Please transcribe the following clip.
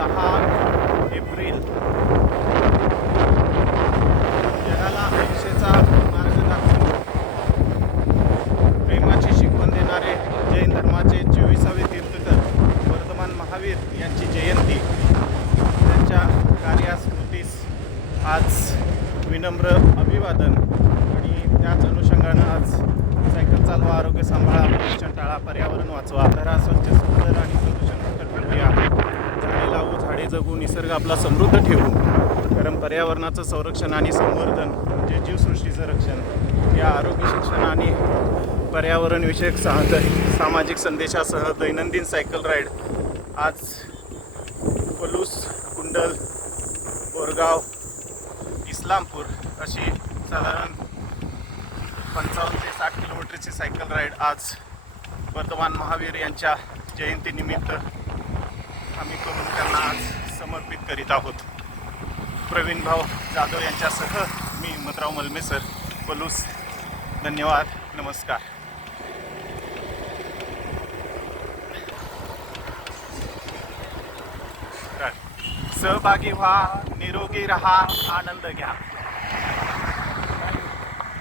दहा एप्रिल. जगाला अहिंसेचा मार्ग दाखवून प्रेमाची शिकवण देणारे जैन धर्माचे चोवीसावे तीर्थकर वर्धमान महावीर यांची जयंती. त्यांच्या कार्यास्मृतीस आज विनम्र अभिवादन आणि त्याच अनुषंगानं आज सायकल चालवा आरोग्य सांभाळा प्रदूषण टाळा पर्यावरण वाचवा धरा स्वच्छ सुंदर आणि जगू निसर्ग आपला समृद्ध ठेवू. कारण पर्यावरणाचं संरक्षण आणि संवर्धन म्हणजे जीवसृष्टीचं रक्षण या आरोग्य शिक्षण आणि पर्यावरणविषयक सह सामाजिक संदेशासह दैनंदिन सायकल राईड. आज पलूस कुंडल बोरगाव इस्लामपूर अशी साधारण पंचावन्न ते साठ किलोमीटरची सायकल राईड आज वर्धमान महावीर यांच्या जयंतीनिमित्त आम्ही करून त्यांना आज करीत आहोत. प्रवीण भाऊ जाधव यांच्यासह मी हिम्मतराव मलमेसर पलूस धन्यवाद नमस्कार. सहभागी व्हा निरोगी रहा आनंद घ्या.